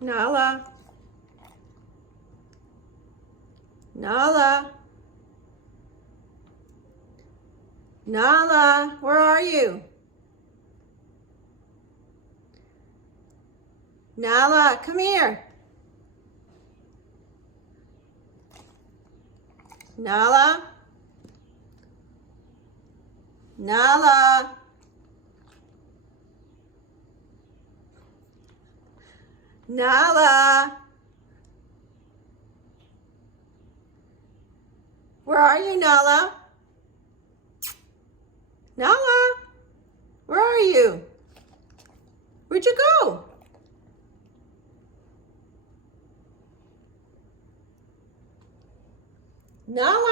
Nala. Nala. Nala, where are you? Nala, come here. Nala. Nala. Nala. Where are you, Nala? Nala, where are you? Where'd you go? Nala.